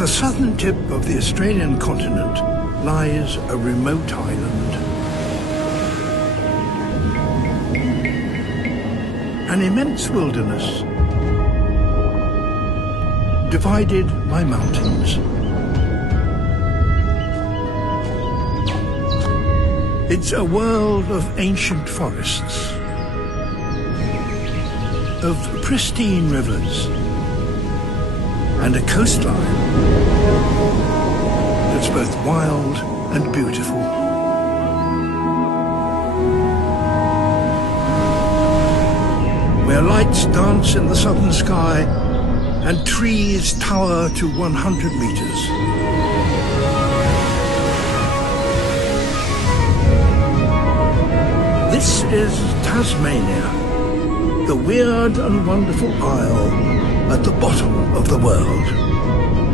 the southern tip of the Australian continent lies a remote island. An immense wilderness, divided by mountains. It's a world of ancient forests, of pristine rivers, and a coastline that's both wild and beautiful. Where lights dance in the southern sky and trees tower to 100 meters. This is Tasmania, the weird and wonderful isle at the bottom of the world.